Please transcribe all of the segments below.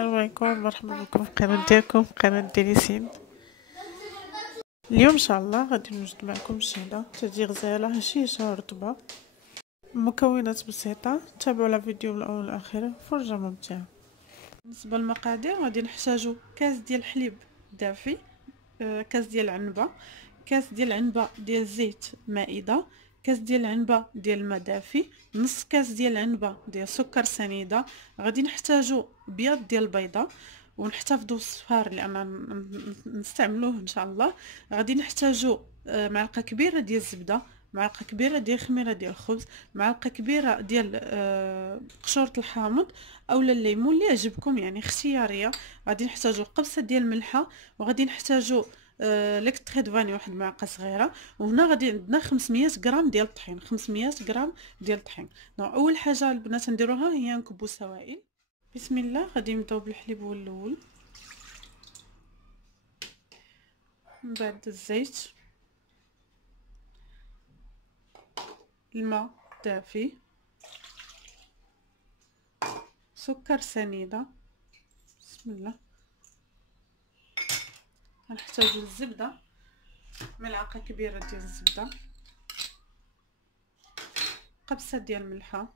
السلام عليكم، مرحبا بكم في القناة ديالكم، قناة ديليسين. اليوم ان شاء الله غادي نوجد معكم شهده تجي غزاله هشيشه ورطبه. مكونات بسيطه، تابعوا لا فيديو من الاول للاخير، فرجه ممتعه. بالنسبه للمقادير غادي نحتاجو كاس ديال الحليب دافي، كاس ديال العنبه، كاس ديال العنبه ديال زيت مائده، كاس ديال العنبه ديال الماء دافي، نص كاس ديال العنبه ديال سكر سنيده. غادي نحتاجو بياض ديال البيضه، ونحتفظوا بالصفار لان نستعملوه ان شاء الله. غادي نحتاجو معلقه كبيره ديال الزبده، معلقه كبيره ديال خميره ديال الخبز، معلقه كبيره ديال قشوره الحامض اولا الليمون اللي يعجبكم، يعني اختياريه. غادي نحتاجو قبصه ديال الملحه، وغادي نحتاجو ليكستري دو فاني واحد المعلقه صغيره. وهنا غادي عندنا 500 غرام ديال الطحين، 500 غرام ديال الطحين. دونك اول حاجه البنات نديروها هي نكبوا سوائل. بسم الله. غادي نبداو بالحليب هو الاول، من بعد الزيت، الماء دافي، سكر سنيده. بسم الله. غنحتاجو الزبده، ملعقه كبيره ديال الزبده، قبصه ديال الملحه،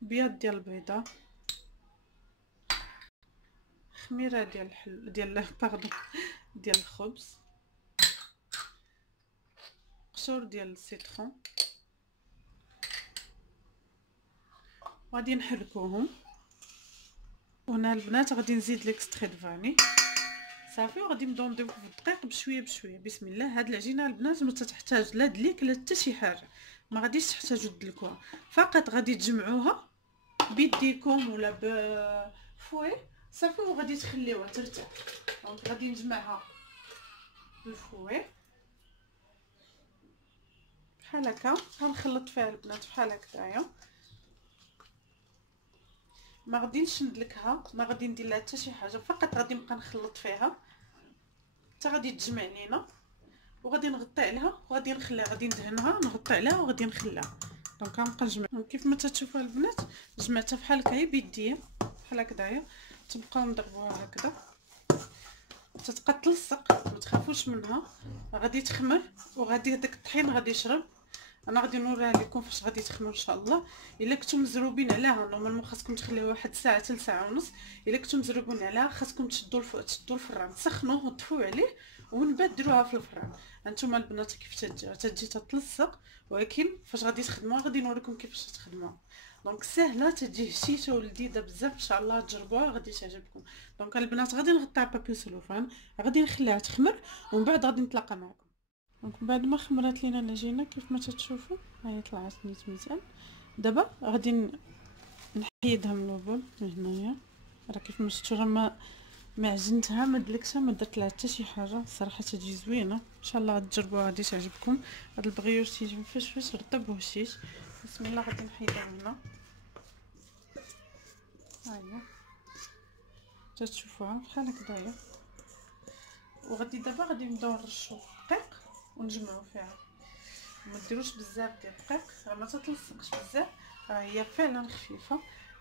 بياض ديال البيضه، خميره ديال ديال الخبز، قشور ديال السيترون. غادي نحركوهم. وهنا البنات غادي نزيد ليكستري دو فاني صافي، وغادي نبداو نضيفو في الدقيق بشويه بشويه. بسم الله. هاد العجينه البنات ما تحتاج لا دليك لا حتى شي حاجه، ما غاديش تحتاجوا تدلكوها، فقط غادي تجمعوها بيديكم ولا بفوي صافي، وغادي تخليوها ترتاح. دونك غادي نجمعها بالفوي بحال هكا. غنخلط فيها البنات بحال هكايا، ما غاديش ندلكها، ما غادي ندير لها حتى شي حاجه، فقط غادي نبقى نخلط فيها حتى غادي تجمع لينا. وغادي نغطي عليها وغادي نخليها، غادي ندهنها نغطي عليها وغادي نخليها. دونك غنبقى نجمع كيف ما تشوفوا البنات، جمعتها بحال هكا بيديا بحال هكذايا. تبقاو نضربوها هكذا تتبقى تلصق، ما تخافوش منها، غادي تخمر وغادي هذاك الطحين غادي يشرب. انا غادي نوريها لكم فاش غادي تخمر ان شاء الله. الا كنتو مزروبين عليها نورمالمون خاصكم تخليوها واحد ساعه حتى ساعه ونص. الا كنتو مزروبين عليها خاصكم تشدوا الفران، تسخنوه وتطفوا عليه ومن بعد ديروها في الفران. هانتوما البنات كيف تجي تتلصق، ولكن فاش غادي تخدموها غادي نوريكم كيفاش تخدموها. دونك سهله، تجي هشيشه ولذيذه بزاف. ان شاء الله تجربوها غادي تعجبكم. دونك البنات غادي نغطيها بابي سلوفان، غادي نخليها تخمر ومن بعد غادي نتلاقى معكم. دونك بعد ما خمرات لينا العجينه كيف ما تتشوفوا هي طلعت نيت مزيان. دابا غادي نحيدها من البول من هنايا. راه كيف ما شفتوا راه ما عجنتها، ما دلكتها، ما درت لها حتى شي حاجه. صراحه تجي زوينه. ان شاء الله غادي تجربوها غادي تعجبكم. هاد البغيوش تيجي مفشفش رطب وهشيش. بسم الله. غادي نحيدها هنا، ها هي تتشوفوها بحال هكذايا. وغادي دابا غادي نبداو نرشوا الدقيق ونجمعوا فيها. ما ديروش بزاف ديال الدقيق، راه ما تتلصقش بزاف، راه هي فعلا خفيفه،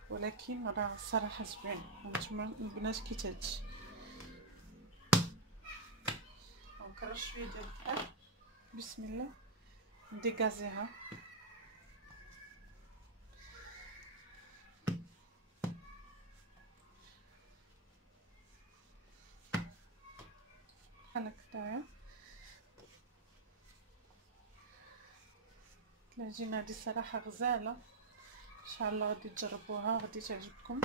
ولكن راه الصراحه زوين. هانتوما البنات كي تهادشي. دونك راه شويه ديال الدقيق. بسم الله. نديكازيها بحال هكايا. العجينه هادي صراحه غزاله، ان شاء الله غادي تجربوها غادي تعجبكم.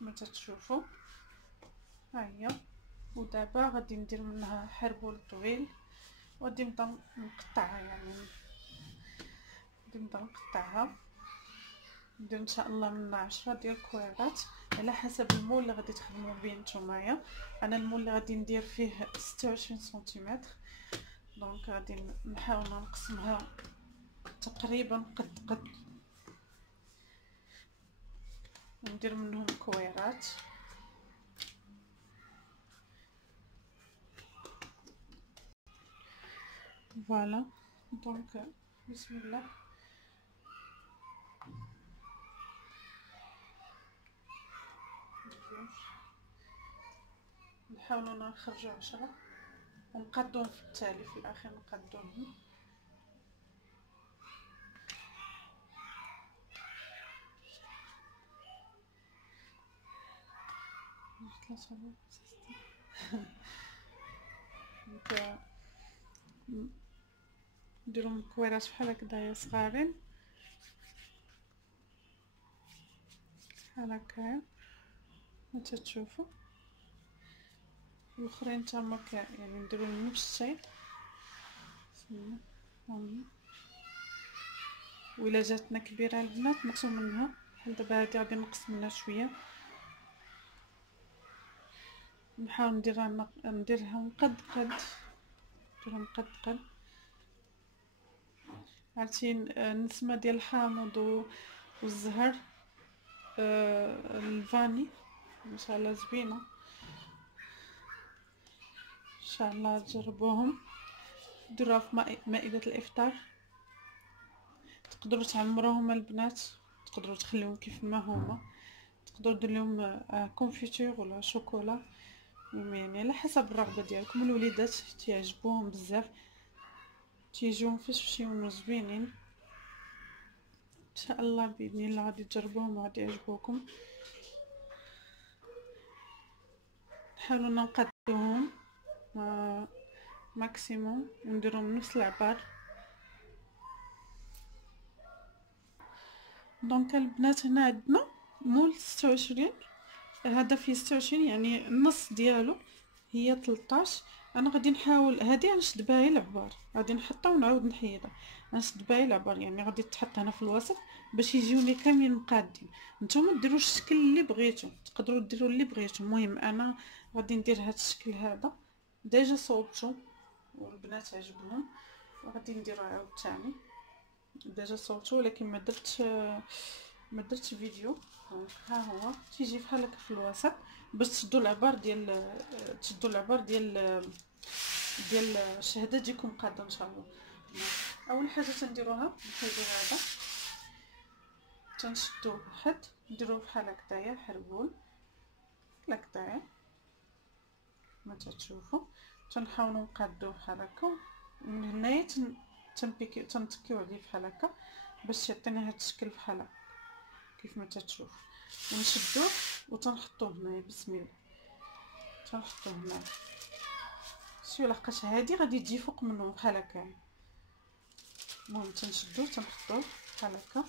كما تتشوفوا ها هي. ودابا غادي ندير منها حربول طويل وغادي نبدا نقطعها، يعني غادي نبدا نقطعها. ندير ان شاء الله من 10 ديال الكويرات على حسب المول اللي غادي تخدموا به نتوما. انا المول اللي غادي ندير فيه 26 سنتيمتر. دونك غادي نحاول نقسمها تقريبا قد وندير منهم كويرات. فوالا. دونك بسم الله. نحاولوا نخرجوا 10 ونقادوهم في التالي في الاخير نقادوهم. نديرو مكويرات بحال هكذايا صغارين بحال هكايا انت تشوفوا. الاخرين تما يعني نديرو نفس الشيء. وإلا جاتنا كبيره البنات نقصوا منها، بحال دابا هادي غادي نقص منها شويه. نحاول نديرها مقد عرفتي. النسمه ديال الحامض والزهر الفاني ان شاء الله زوينه، ان شاء الله تجربوهم. ديروها في مائدة الافطار. تقدروا تعمروهم البنات، تقدروا تخليوهم كيف ما هما، تقدروا دير لهم كونفيتور ولا شوكولا، يعني على حسب الرغبه ديالكم. الوليدات تيعجبوهم بزاف، تيجيو مفشفشين وزوينين. ان شاء الله باذن الله غادي تجربوهم وغادي يعجبوكم. نحاولوا نقادوهم ماكسيموم ونديرهم نفس العبار. دونك البنات هنا عندنا مول 26، هذا فيه 26 يعني النص ديالو هي 13. انا غادي نحاول هذه غنشد بها العبار، غادي نحطها ونعاود نحيدها، غنشد بها العبار يعني غادي تحط هنا في الوسط باش يجيوني كاملين مقادين. نتوما ديروا الشكل اللي بغيتو، تقدروا ديروا اللي بغيتو. المهم انا غادي ندير هذا الشكل هذا. ديجا صوبتو والبنات عجبهم وغادي نديرو عاود ثاني. ديجا صوتو ولكن ما درتش فيديو. ها هو تيجي بحال هكا في الوسط باش تشدوا العبار ديال الشهاده تجيكم قاده ان شاء الله. اول حاجه تنديروها نحيدو هذا، تنشدوه بواحد نديروه بحال هكايا حربول بحال هكايا ما تشوفوا. تنحاولوا نقادوه بحال هكا من هنايا تنتكيو عليه بحال هكا باش يعطينا هذا الشكل بحال هكا كيف ما تشوف. ونشدوه وتنحطوه هنايا. بسم الله. تنحطوه هنايا شويه لحقاش هادي غادي تجي فوق منه بحال هكا. المهم تنشدوه تنحطوه بحال هكا.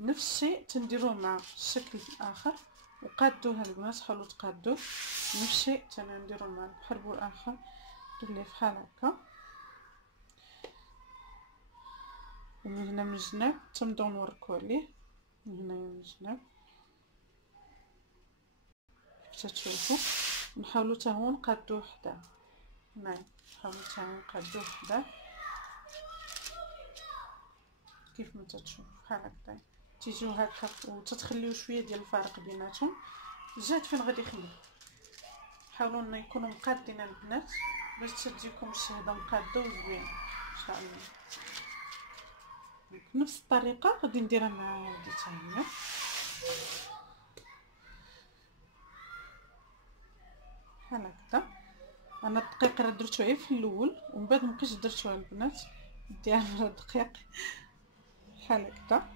نفس الشيء تنديروه مع الشكل الاخر وقادوه البنات، حاولوا تقادوه. نفس الشيء تنديروه مع الحرب الاخر ندير ليه بحال هكا. ومن هنا من الجناب تنبداو نوركو عليه من هنايا من الجناب باش تشوفوا. نحاولوا حتى هو نقادوه حداه هنايا، نحاولوا حتى هو نقادوه حداه كيف ما تشوفوا بحال هكا. تيجيو هكا وتتخليو شويه ديال الفارق بيناتهم. جات فين غادي يخلي. حاولوا ان يكونوا مقادين البنات باش تجيكم الشهاده مقاده وزوينه ان شاء الله. بنفس الطريقه غادي نديرها مع هذه الثانيه بحال هكا. انا الدقيق راه درتو غير في الاول ومن بعد مابقيتش درتو البنات ديال الدقيق بحال هكا.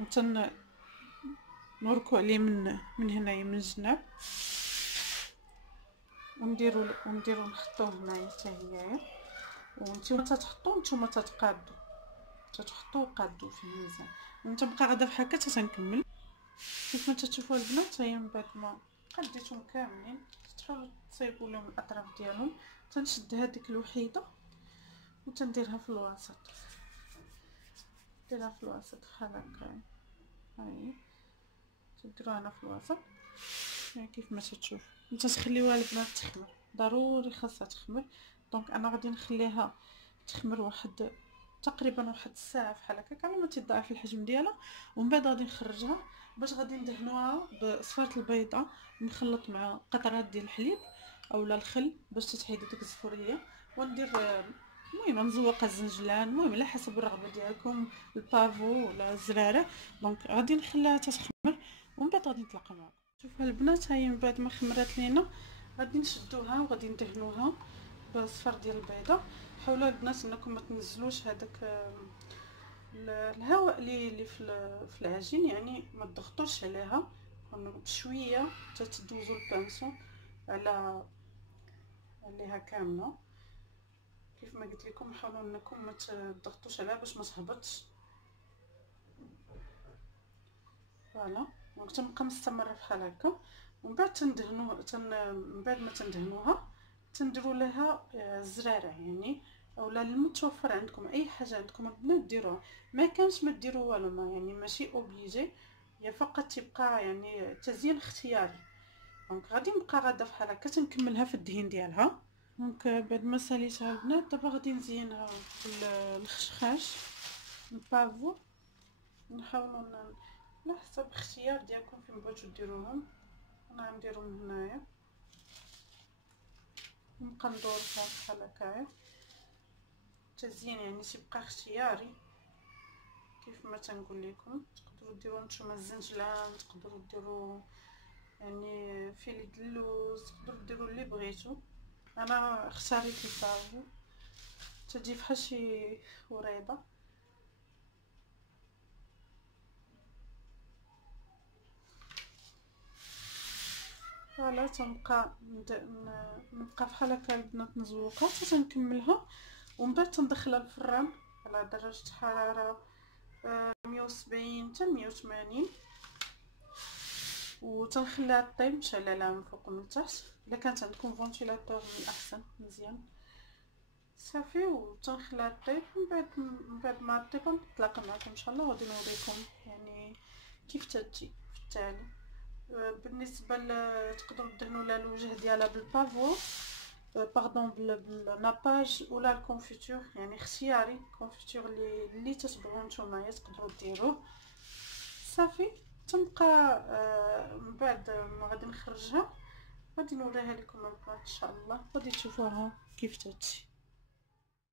وتن نوركو عليه من هنايا من الجناب ونديرو نحطوه هنايا حتى هي. وانتوما تتحطوا نتوما تتقادوا تتحطوا وقادوا فيه مزيان. ونتبقى غادا بحال هكا تنكمل كيف ما تشوفوا البنات. هي من بعد ما قديتهم كاملين تحاولوا تصيبوا لهم الاطراف ديالهم. تنشد هذيك الوحيده وتنديرها في الوسط، ديرها في الوسط بحال هكا. هاي تديروها هنا في الوسط كيف ما تشوف. تخليوها البنات تخمر، ضروري خاصها تخمر. دونك انا غادي نخليها تخمر واحد تقريبا واحد الساعه بحال هكا على ما تضاعف الحجم ديالها. ومن بعد غادي نخرجها باش غادي ندهنوها بصفاره البيضه نخلط مع قطرات ديال الحليب اولا الخل باش تتحيد ديك الزفوريه. وندير المهم نزوق الزنجلان، المهم على حسب الرغبه ديالكم، البافو ولا الزراره. دونك غادي نخليها تتخمر ومن بعد غادي نتلاقى معكم. شوفوا البنات، هاهي من بعد ما خمرات لينا غادي نشدوها وغادي ندهنوها بالصفر ديال البيضه. حاولوا البنات انكم ما تنزلوش هذاك الهواء اللي في العجين، يعني ما تضغطوش عليها، بشويه تتدوزوا البانسو عليها كامله. كيف ما قلت لكم حاولوا انكم ما تضغطوش عليها باش ما تهبطش. فوالا دونك تنبقى مستمره بحال هكا. ومن بعد من بعد ما تندهنوها تنديروا لها الزراره، يعني اولا المتوفر عندكم اي حاجه عندكم البنات ديروها، ما كانش ما ديروا والو، ما يعني ماشي اوبليجي، هي فقط تبقى يعني تزيين اختياري. دونك غادي نبقى غادا بحال هكا تنكملها في الدهين ديالها. دونك بعد ما ساليتها البنات دابا غادي نزينها بالخشخاش البافو. نحاولوا على حسب الاختيار ديالكم فين بغيتو ديروهم. انا غنديرهم هنايا، نبقى ندورها بحال هكايا. التزيين يعني تيبقى اختياري كيف ما تنقول لكم. تقدروا ديروا نتوما الزنجلان، تقدروا ديروا يعني فيلي اللوز، تقدروا ديروا اللي بغيتو. انا اختاريت البافو تجي فحال شي وريضه. فوالا تنبقى نبقى بحال هكا البنات نزوقها حتى تنكملها، ومن بعد تندخلها الفران على درجه حراره 170 حتى 180، وتنخليها طيب مشعلة من فوق ومن تحت. الا كانت عندكم فونتيلاتور من الاحسن مزيان صافي، وتنخليها طيب. من بعد ما طيب نتلاقى معكم ان شاء الله، غادي نوريكم يعني كيف تجي في التالي. بالنسبه تقدروا تدهنوا لها الوجه ديالها بالبافو باردون بالناباج ولا الكونفيتور، يعني اختياري الكونفيتور اللي تتبغوا نتوما تقدروا ديروه صافي. تنبقى من بعد ما غادي نخرجها غادي نوريها لكم البنات ان شاء الله، غادي تشوفوها كيف تجي.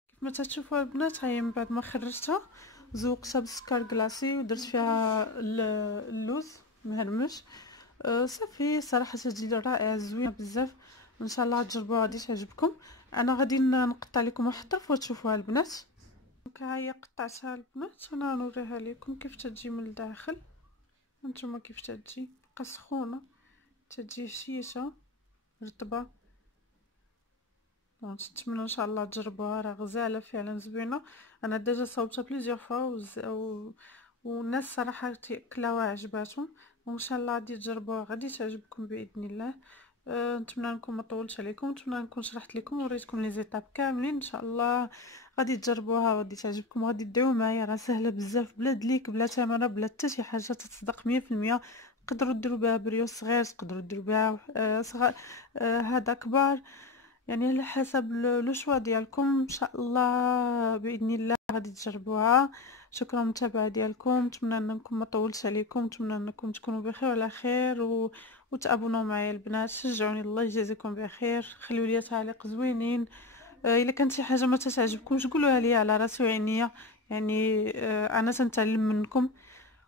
كيف ما تشوفوا البنات، هي من بعد ما خرجتها زوقتها بالسكر كلاصي ودرت فيها اللوز مهرمش. صافي صراحه تجي رائعه زوينه بزاف، ان شاء الله تجربوها غادي تعجبكم. انا غادي نقطع لكم واحد الطرف وتشوفوها البنات. دونك ها هي قطعتها البنات، انا نوريها لكم كيف تجي من الداخل. هانتوما كيف تجي بقى سخونه، تجي هشيشه رطبه. نتمنى ان شاء الله تجربوها، راه غزاله فعلا زوينه. انا ديجا صوبتها بليزيور فوا والناس صراحه كلاوها عجباتهم، وان شاء الله غادي تجربوها غادي تعجبكم باذن الله. نتمنى نكون ما طولتش عليكم، نتمنى نكون شرحت لكم وريتكم لي زيتاب كاملين. ان شاء الله غادي تجربوها غادي تعجبكم، غادي تدعيو معايا، راه سهله بزاف بلا دليك بلا تمره بلا حتى شي حاجه، تتصدق 100%. تقدروا ديروا بها بريو صغير، تقدروا ديروا بها صغار هذا كبار، يعني على حسب لو شوا ديالكم. ان شاء الله باذن الله غادي تجربوها. شكرا متابعه ديالكم، نتمنى انكم ما طولتش عليكم، نتمنى انكم تكونوا بخير وعلى خير وتابونوا معايا البنات، شجعوني الله يجازيكم بخير، خليوا لي تعليق زوينين. الا كانت شي حاجه ما تعجبكمش قولوها لي على راسي وعينيا، يعني انا سنتعلم منكم.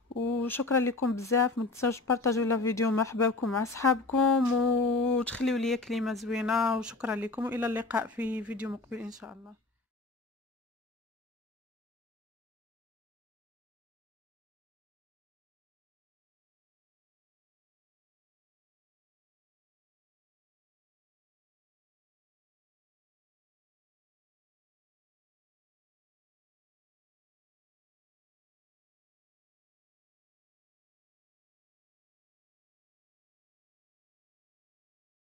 وشكرا لكم بزاف، ما تنساوش بارطاجيو لا فيديو مع احبابكم مع اصحابكم وتخليوا لي كلمه زوينه، وشكرا لكم والى اللقاء في فيديو مقبل ان شاء الله.